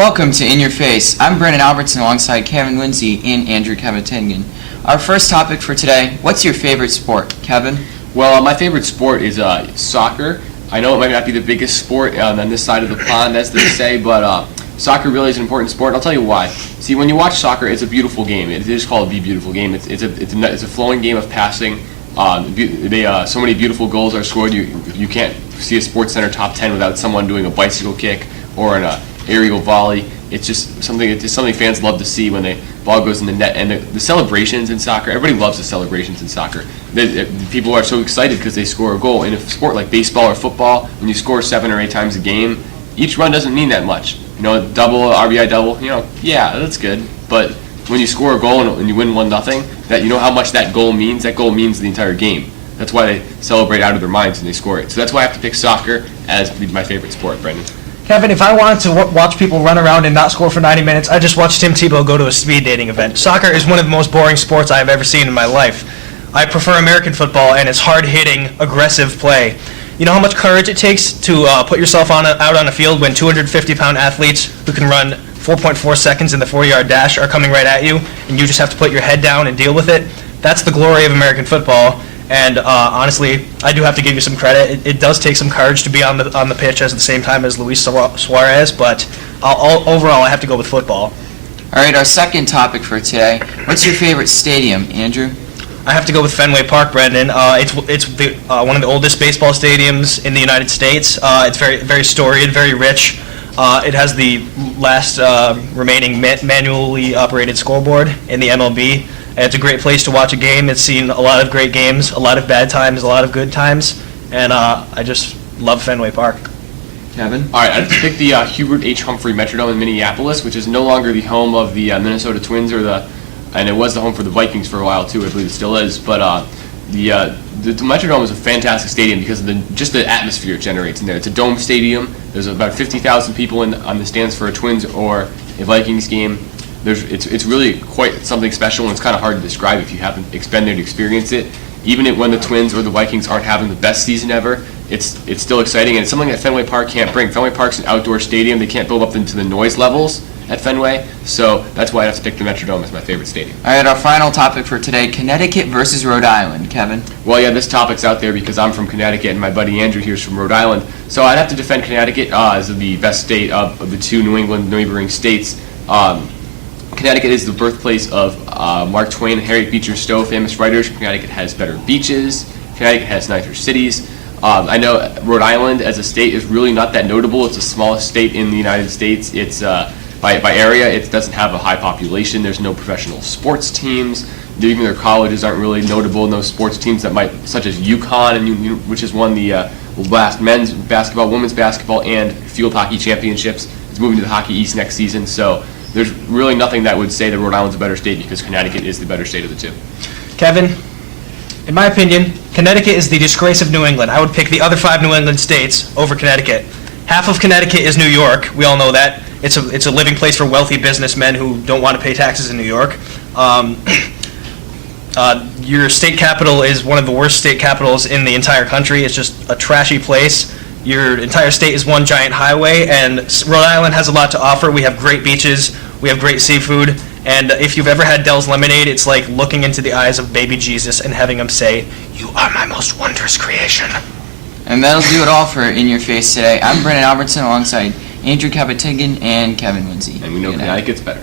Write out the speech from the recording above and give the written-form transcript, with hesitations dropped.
Welcome to In Your Face. I'm Brennan Albertson alongside Kevin Lindsay and Andrew Kavatingen. Our first topic for today, what's your favorite sport? Kevin? Well, my favorite sport is soccer. I know it might not be the biggest sport on this side of the pond, as they say, but soccer really is an important sport, and I'll tell you why. See, when you watch soccer, it's a beautiful game. It is called the beautiful game. It's a flowing game of passing. So many beautiful goals are scored. You can't see a Sports Center top 10 without someone doing a bicycle kick or an aerial volley. It's just something fans love to see when the ball goes in the net. And the celebrations in soccer, everybody loves the celebrations in soccer. People are so excited because they score a goal. In a sport like baseball or football, when you score 7 or 8 times a game, each run doesn't mean that much. Double, RBI double, yeah, that's good. But when you score a goal and you win 1-0, that how much that goal means. That goal means the entire game. That's why they celebrate out of their minds when they score it. So that's why I have to pick soccer as my favorite sport, Brendan. Kevin, if I wanted to watch people run around and not score for 90 minutes, I just watched Tim Tebow go to a speed dating event. Soccer is one of the most boring sports I have ever seen in my life. I prefer American football and its hard-hitting, aggressive play. You know how much courage it takes to put yourself out on a field when 250-pound athletes who can run 4.4 seconds in the 4-yard dash are coming right at you, and you just have to put your head down and deal with it? That's the glory of American football. And honestly, I do have to give you some credit. It does take some courage to be on the pitch at the same time as Luis Suarez, but overall, I have to go with football. All right, our second topic for today, what's your favorite stadium, Andrew? I have to go with Fenway Park, Brendan. It's one of the oldest baseball stadiums in the United States. It's very, very storied, very rich. It has the last remaining manually operated scoreboard in the MLB. It's a great place to watch a game. It's seen a lot of great games, a lot of bad times, a lot of good times, and I just love Fenway Park. Kevin? All right, I'd pick the Hubert H. Humphrey Metrodome in Minneapolis, which is no longer the home of the Minnesota Twins, and it was the home for the Vikings for a while too. I believe it still is. But the Metrodome is a fantastic stadium because of just the atmosphere it generates in there. It's a dome stadium. There's about 50,000 people on the stands for a Twins or a Vikings game. It's really quite something special, and it's kind of hard to describe if you haven't been there to experience it. Even when the Twins or the Vikings aren't having the best season ever, it's still exciting, and it's something that Fenway Park can't bring. Fenway Park's an outdoor stadium. They can't build up into the noise levels at Fenway, so that's why I have to pick the Metrodome as my favorite stadium. All right, our final topic for today, Connecticut versus Rhode Island. Kevin? Well, yeah, this topic's out there because I'm from Connecticut and my buddy Andrew here is from Rhode Island, so I'd have to defend Connecticut as the best state of the two New England neighboring states. Connecticut is the birthplace of Mark Twain and Harriet Beecher Stowe, famous writers. Connecticut has better beaches. Connecticut has nicer cities. I know Rhode Island as a state is really not that notable. It's the smallest state in the United States. It's by area, it doesn't have a high population. There's no professional sports teams. Even their colleges aren't really notable. No sports teams such as UConn, which has won the last men's basketball, women's basketball, and field hockey championships. It's moving to the Hockey East next season. So there's really nothing that would say that Rhode Island's a better state because Connecticut is the better state of the two. Kevin, in my opinion, Connecticut is the disgrace of New England. I would pick the other 5 New England states over Connecticut. Half of Connecticut is New York. We all know that. It's a living place for wealthy businessmen who don't want to pay taxes in New York. Your state capital is one of the worst state capitals in the entire country. It's just a trashy place. Your entire state is one giant highway, and Rhode Island has a lot to offer. We have great beaches, we have great seafood, and if you've ever had Dell's Lemonade, it's like looking into the eyes of baby Jesus and having him say, "You are my most wondrous creation." And that'll do it all for In Your Face today. I'm Brennan Albertson alongside Andrew Kavatingen and Kevin Lindsay. And we know Connecticut's better.